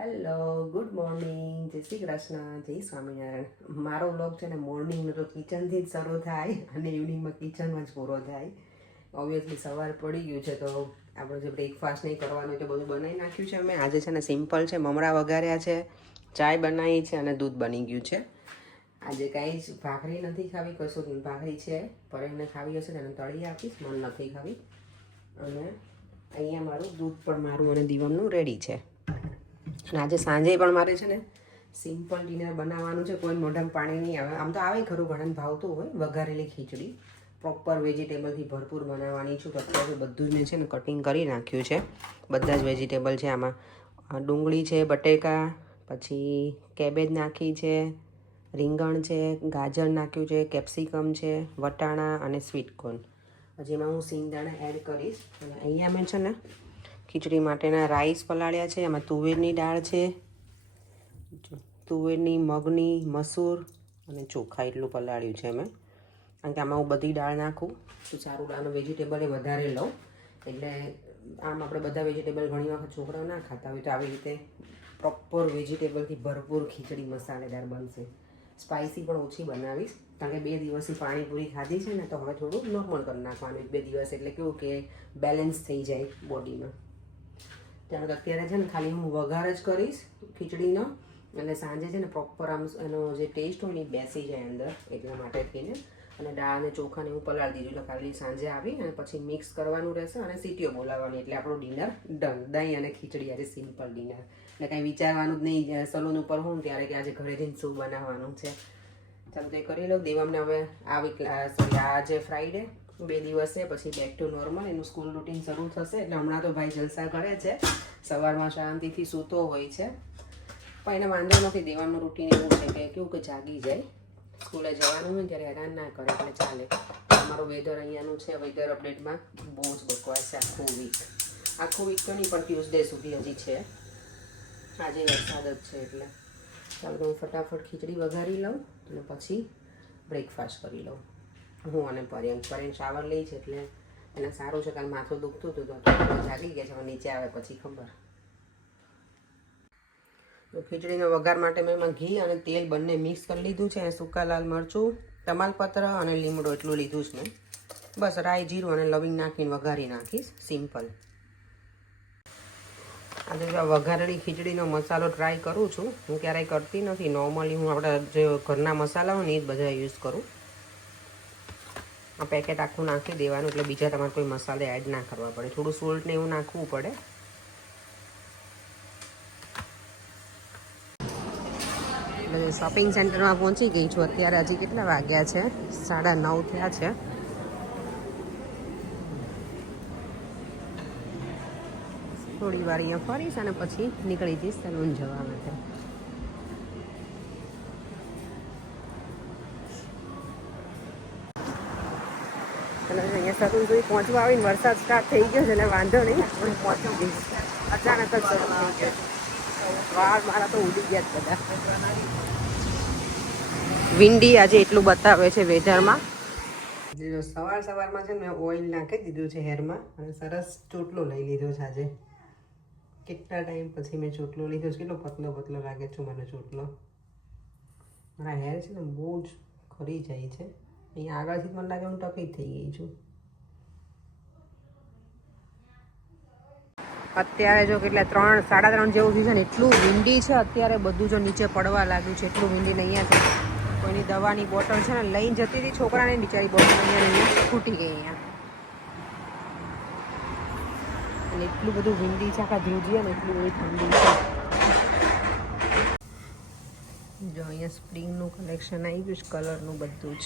Hello, good morning, જય શ્રી કૃષ્ણ, જય સ્વામિનારાયણ. મારો વ્લોગ છે ને મોર્નિંગનો તો કિચનથી જ શરૂ થાય અને ઇવનિંગમાં કિચનમાં જ પૂરો થાય. ઓબ્વિયસલી સવાર પડી ગયું છે તો આપણે જે બ્રેકફાસ્ટ નહીં કરવાનું તો બધું બનાવી નાખ્યું છે. અમે આજે છે ને સિમ્પલ છે, મમરા વઘાર્યા છે, ચાય બનાવી છે અને દૂધ બની ગયું છે. આજે કાંઈ જ ભાખરી નથી ખાવી, કશું નહીં. ભાખરી છે પર એને ખાવી હશે ને એને તળી આપીશ, મન નથી ખાવી. અને અહીંયા મારું દૂધ પણ મારું અને દીવમનું રેડી છે. અને આજે સાંજે પણ મારે છે ને સિમ્પલ ડિનર બનાવવાનું છે. કોઈ મોઢામાં પાણી નહીં આવે. આમ તો આવે ખરું, ઘણાને ભાવતું હોય વઘારેલી ખીચડી, પ્રોપર વેજીટેબલથી ભરપૂર બનાવવાની છું. તો અત્યારે બધું જ મેં છે ને કટિંગ કરી નાખ્યું છે. બધા જ વેજીટેબલ છે આમાં. ડુંગળી છે, બટેકા, પછી કેબેજ નાખી છે, રીંગણ છે, ગાજર નાખ્યું છે, કેપ્સિકમ છે, વટાણા અને સ્વીટ કોર્ન. જેમાં હું સિંગદાણા એડ કરીશ. અને અહીંયા મેં છે ને ખીચડી માટેના રાઈસ પલાળ્યા છે. એમાં તુવેરની દાળ છે, તુવેરની, મગની, મસૂર અને ચોખા એટલું પલાળ્યું છે મેં. કારણ કે આમાં હું બધી દાળ નાખું તો સારું. દાળનો વેજીટેબલ એ વધારે લઉં એટલે આમ આપણે બધા વેજીટેબલ ઘણી વખત છોકરાઓ ના ખાતા હોય તો આવી રીતે પ્રોપર વેજીટેબલથી ભરપૂર ખીચડી મસાલેદાર બનશે. સ્પાઇસી પણ ઓછી બનાવીશ કારણ કે 2 દિવસથી પાણીપુરી ખાધી છે ને તો હવે થોડું નોર્મલ કરી નાખવાનું. 1-2 દિવસ એટલે કેવું કે બેલેન્સ થઈ જાય બોડીમાં. ત્યારે અત્યારે છે ને ખાલી હું વઘાર જ કરીશ ખીચડીનો, એટલે સાંજે છે ને પ્રોપર આમ એનો જે ટેસ્ટ હોય ને બેસી જાય અંદર, એટલા માટે થઈને. અને દાળ અને ચોખાને હું પલાળી દીધું એટલે ખાલી સાંજે આવી અને પછી મિક્સ કરવાનું રહેશે અને સીટીઓ બોલાવવાની એટલે આપણું ડિનર ડન. દહીં અને ખીચડી આજે સિમ્પલ ડિનર, એટલે કાંઈ વિચારવાનું જ નહીં સલૂન ઉપર હોઉં ત્યારે કે આજે ઘરે જઈને શું બનાવવાનું છે. ચાલો તે કરી લઉં. દેવામને હવે આજે ફ્રાઈડે 2 દિવસ છે પછી બેક ટુ નોર્મલ એનું સ્કૂલ રૂટીન શરૂ થશે. એટલે હમણાં તો ભાઈ જલસા કરે છે, સવારમાં શાંતિથી સૂતો હોય છે. પણ એને વાંધો નથી. દેવાનું રૂટીન એવું છે કે કેવું કે જાગી જાય, સ્કૂલે જવાનું હોય ત્યારે હેરાન ના કરે એટલે ચાલે. અમારું વેધર અહીંયાનું છે, વેધર અપડેટમાં બહુ જ બકવાસ છે આખું વીક તો નહીં પણ ટ્યુઝડે સુધી હજી છે. આજે વરસાદ જ છે એટલે ચાલો હું ફટાફટ ખીચડી વઘારી લઉં અને પછી બ્રેકફાસ્ટ કરી લઉં. હું અને પર્યંક શાવર લઈ છે એટલે એને સારું છે. કારણ માથું દુખતું હતું તો જાગી ગયા છે. હવે નીચે આવે પછી ખબર. તો ખીચડીનો વઘાર માટે મેં એમાં ઘી અને તેલ બંને મિક્સ કરી લીધું છે. સૂકા લાલ મરચું, તમાલપત્ર અને લીમડો એટલું લીધું છે મેં. બસ રાઈ, જીરું અને લવિંગ નાખીને વઘારી નાખીશ સિમ્પલ. આજે વઘારેલી ખીચડીનો મસાલો ટ્રાય કરું છું. હું ક્યારેય કરતી નથી. નોર્મલી હું આપણા જે ઘરના મસાલા હોય ને એ જ બધા યુઝ કરું. આ પેકેટ આખું નાખી દેવાનું એટલે બીજા તમારે કોઈ મસાલે એડ ના કરવા પડે. થોડું સોલ્ટ ને એવું નાખવું પડે. એટલે શોપિંગ સેન્ટરમાં પહોંચી ગઈ છું અત્યારે. હજી કેટલા વાગ્યા છે? 9:30 થયા છે. થોડી વાર અહીંયા ફરીશ અને પછી નીકળી જઈશ સલૂન જવા માટે. અને અહીંયા સલૂન સુધી પહોંચવા આવીને વરસાદ સ્ટાર્ટ થઈ ગયો છે એટલે વાંધો નહીં, આપણે પહોંચી જઈશ. અચાનક જ શરૂ થઈ ગયો. વાળ મારા તો ઉડી ગયા જ બધા. વિન્ડી આજે એટલું બતાવે છે વેધરમાં. સવારમાં છે ને મેં ઓઇલ નાખી દીધું છે હેરમાં અને સરસ ચોટલો લઈ લીધો છે આજે. કેટલા ટાઈમ પછી મેં ચોટલો લીધો છે. કેટલો પતલો પતલો લાગે છે મને ચોટલો. મારા હેર છે ને બહુ જ ખરી જાય છે. અહીંયા આગળથી મને લાગે હું ટકી થઈ ગઈ છું. અત્યારે જો કેટલા 3-3:30 જેવું થયું છે ને એટલું વિન્ડી છે અત્યારે. બધું જો નીચે પડવા લાગ્યું છે એટલું વિન્ડી ને. અહીંયા કોઈની દવાની બોટલ છે ને લઈને જતી હતી છોકરાને, બિચારી બોટલ અહીંયા ફૂટી ગઈ અહીંયા. અને એટલું બધું વિન્ડી છે, આખા ધ્રુજીએ ને એટલું બધું ઠંડી છે. જો અહીંયા સ્પ્રિંગનું કલેક્શન આવી ગયું છે, કલરનું બધું જ.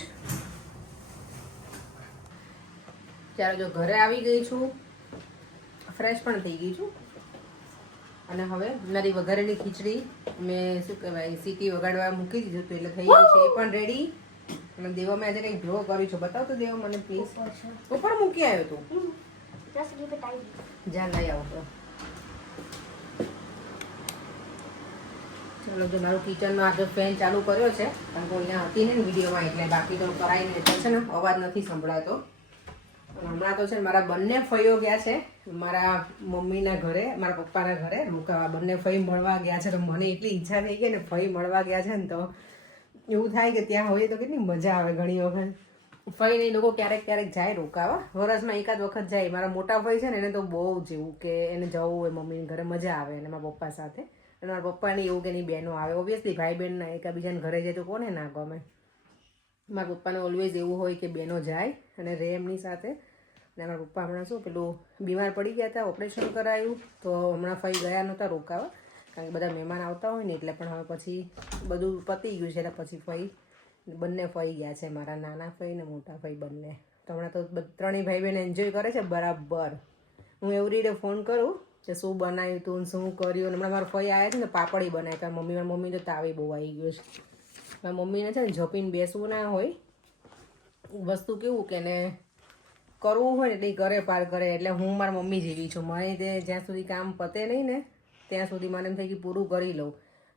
ત્યારે જો ઘરે આવી ગઈ છું, ફ્રેશ પણ થઈ ગઈ છું. અને હવે મારી વઘારેલી ખીચડી મેં શું કહેવાય સીટી વગાડવા મૂકી દીધું હતું એટલે થઈ ગયું છે એ પણ રેડી. અને દેવા મેં આજે કંઈક ડ્રો કર્યું છે, બતાવ તો દેવા મને પ્લીઝ. ઉપર મૂકી આવ્યો તું? જા લઈ આવો તો. ચાલો જો મારું કિચનમાં આજે ફેન ચાલુ કર્યો છે કારણ કે અહીંયા હતી ને વિડીયોમાં એટલે બાકી તો કરાય નહીં એટલે છે ને અવાજ નથી સંભળાતો. હમણાં તો છે ને મારા બંને ફઈઓ ગયા છે મારા મમ્મીના ઘરે, મારા પપ્પાના ઘરે રોકાવા. બંને ફઈ મળવા ગયા છે તો મને એટલી ઈચ્છા થઈ ગઈ ને, ફઈ મળવા ગયા છે ને તો એવું થાય કે ત્યાં હોઈએ તો કેટલી મજા આવે. ઘણી વખત ફઈ ને લોકો ક્યારેક ક્યારેક જાય રોકાવા, વરસમાં એકાદ વખત જાય. મારા મોટા ફઈ છે ને એને તો બહુ જેવું કે એને જવું હોય મમ્મીના ઘરે, મજા આવે એને મારા પપ્પા સાથે. અને મારા પપ્પાને એવું કે એની બહેનો આવે. ઓબ્વિયસલી ભાઈ બહેન એકબીજાને ઘરે જાય તો કોને ના ગમે. મારા પપ્પાને ઓલવેઝ એવું હોય કે બહેનો જાય અને રહે એમની સાથે. અને મારા પપ્પા હમણાં શું પેલું બીમાર પડી ગયા હતા, ઓપરેશન કરાયું, તો હમણાં ફઈ ગયા નહોતા રોકાવા કારણ કે બધા મહેમાન આવતા હોય ને એટલે. પણ હવે પછી બધું પતી ગયું છે એટલે પછી ફઈ બંને ફઈ ગયા છે, મારા નાના ફઈ ને મોટા ફઈ બંને. તો હમણાં તો ત્રણેય ભાઈ બહેન એન્જોય કરે છે બરાબર. હું એવરી ડે ફોન કરું કે શું બનાવ્યું તું, શું કર્યું. અને હમણાં મારા ફઈ આવ્યા છે ને પાપડી બનાવી. કારણ મમ્મી તો તાવે બહુ આવી ગયો છે. મારા મમ્મીને છે ને જપીને બેસવું ના હોય, વસ્તુ કેવું કે ને કરવું હોય ને એટલે ઘરે પાર કરે. એટલે હું મારા મમ્મી જેવી છું. મને તે જ્યાં સુધી કામ પતે નહીં ને ત્યાં સુધી મને એમ થઈ કે પૂરું કરી લઉં.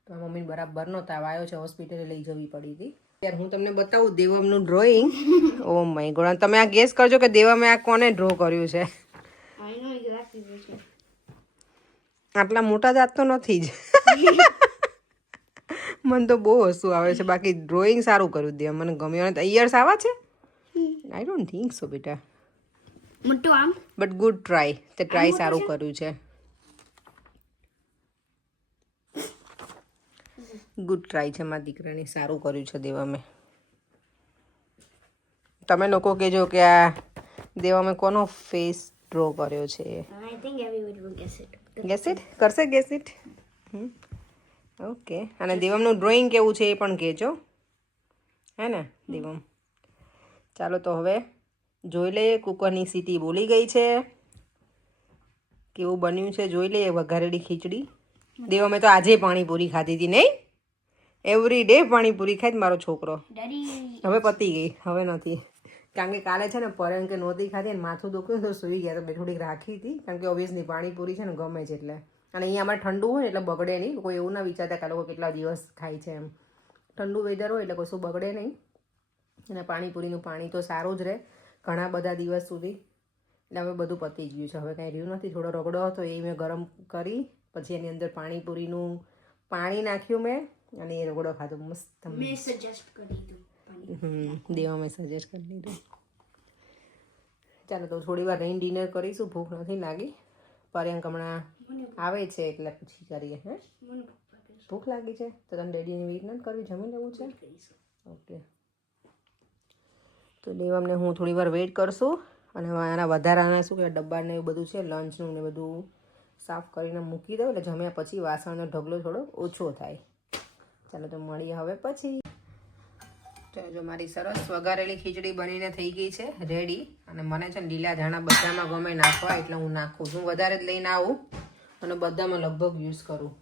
તો મારા મમ્મીને બરાબરનો તાવ આવ્યો છે, હોસ્પિટલે લઈ જવી પડી હતી. ત્યારે હું તમને બતાવું દેવમનું ડ્રોઈંગ. ઓ માય ગોડ, તમે આ ગેસ કરજો કે દેવમે આ કોને ડ્રો કર્યું છે. આટલા મોટા જાત તો નથી જ. મને તો બહુ હસવું આવે છે. બાકી ડ્રોઈંગ સારું કર્યું દેવ, મને ગમ્યું. અને ઈયર્સ આવા છે? આઈ ડોન્ટ થિંક સો બેટા, મોટું આમ બટ ગુડ ટ્રાય. તે ટ્રાય સારું કર્યું છે. ગુડ ટ્રાય છે મારા દીકરાની, સારું કર્યું છે દેવામે. તમે લોકો કહેજો કે આ દેવામે કોનો ફેસ ડ્રો કર્યો છે. I think everybody will gas it. Gas it કરશે, ગેસ ઇટ. ઓકે. અને દેવમનું ડ્રોઈંગ કેવું છે એ પણ કહેજો, હે ને દેવમ? ચાલો તો હવે જોઈ લઈએ. કુકરની સીટી બોલી ગઈ છે. કેવું બન્યું છે જોઈ લઈએ. વઘારેલી ખીચડી. દેવમે તો આજે પાણીપુરી ખાધી હતી નહીં? એવરી ડે પાણીપુરી ખાય મારો છોકરો. હવે પતી ગઈ, હવે નથી. કારણ કે કાલે છે ને પરમ કે નહોતી ખાધી ને માથું દુખ્યું તો સૂઈ ગયા. તો બે થોડીક રાખી હતી કારણ કે ઓબ્વિયસલી પાણીપુરી છે ને ગમે છે એટલે. અને અહીંયા અમારે ઠંડુ હોય એટલે બગડે નહીં. કોઈ એવું ના વિચારતા કે આ લોકો કેટલા દિવસ ખાય છે એમ. ઠંડુ વેધર હોય એટલે કશું બગડે નહીં. અને પાણીપુરીનું પાણી તો સારું જ રહે ઘણા બધા દિવસ સુધી. એટલે હવે બધું પતી ગયું છે, હવે કાંઈ રહ્યું નથી. થોડો રગડો હતો એ મેં ગરમ કરી પછી એની અંદર પાણીપુરીનું પાણી નાખ્યું મેં અને એ રગડો ખાધો મસ્ત. મેં સજેસ્ટ કરી દીધું. દેવા મેં સજેસ્ટ કરી દીધું. ચાલો તો થોડી વાર રહીને ડિનર કરીશું. ભૂખ નથી લાગી. પર્યંક હમણાં આવે છે એટલે પછી કરીએ. હે ભૂખ લાગી છે તો તને ડેડીને વેઇટ નથી કરવી, જમી લેવું છે? ઓકે. તો દેવામને હું થોડી વાર વેઇટ કરશું અને આના વધારાના શું કે ડબ્બાને એવું બધું છે લંચનું ને બધું સાફ કરીને મૂકી દઉં એટલે જમ્યા પછી વાસણનો ઢગલો થોડો ઓછો થાય. ચાલો તો મળીએ હવે પછી. જો મારી સરસ વઘારેલી ખીચડી બનીને થઈ ગઈ છે રેડી. અને મને છે ને લીલા ધાણા બધામાં ગમે નાખવા એટલે હું નાખું છું. વધારે જ લઈને આવું અને બધામાં લગભગ યુઝ કરું.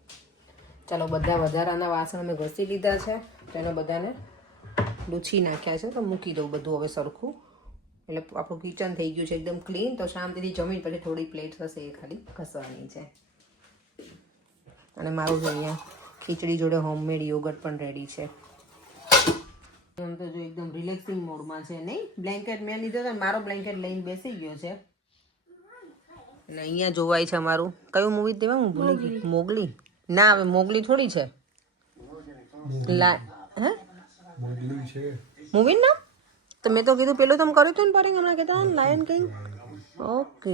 ચાલો બધા વધારાના વાસણ મેં ઘસી લીધા છે તો એને બધાને લૂછી નાખ્યા છે તો મૂકી દઉં બધું હવે સરખું. એટલે આપણું કિચન થઈ ગયું છે એકદમ ક્લીન. તો શાંતિથી જમીન પછી થોડી પ્લેટ હશે એ ખાલી ઘસવાની છે. અને મારું જો અહીંયા ખીચડી જોડે હોમમેડ યોગર્ટ પણ રેડી છે. એમ તો જો એકદમ રિલેક્સિંગ મોડમાં છે નહીં? બ્લેન્કેટ મેં લીધો હતો ને મારો બ્લેન્કેટ લઈને બેસી ગયો છે. અને અહીંયા જોવાય છે અમારું કયું મૂવી દેવા હું ભૂલી ગઈ. મોગલી ના હવે મોગલી થોડી છે. હે મૂવી ના તો મેં તો કીધું પેલું તમે કર્યું હતું ને પારિંગ હમણાં કહેતા લાયન કિંગ. Okay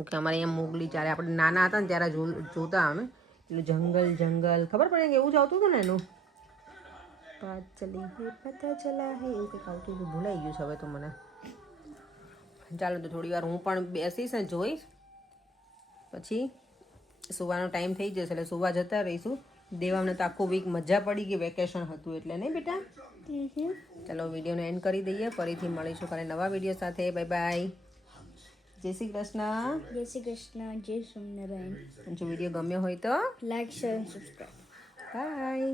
okay. અમારે અહીંયા મોગલી ચાલે. આપણે નાના હતા ને ત્યારે જોતા અમે પેલું જંગલ જંગલ ખબર પડે કે એવું જ આવતું હતું ને એનું. બાત ચલી હે પતા ચલા હે એવું કંઈક આવતું હતું, ભૂલાઈ ગયું છે હવે તો મને. ચાલો તો થોડી વાર હું પણ બેસીશ ને જોઈશ પછી સુવાનો ટાઈમ થઈ જશે એટલે સુવા જતા રહીશું. દેવામને તો આખું વીક મજા પડી ગઈ, વેકેશન હતું એટલે નહીં બેટા? ચાલો વિડીયોને એન્ડ કરી દઈએ. ફરીથી મળીશું કાલે નવા વિડીયો સાથે. Bye bye. જય શ્રી કૃષ્ણ. જય શ્રી કૃષ્ણ. જય સ્વામિનારાયણ. જો વિડીયો ગમ્યો હોય તો લાઈક શેર અને સબસ્ક્રાઇબ. બાય.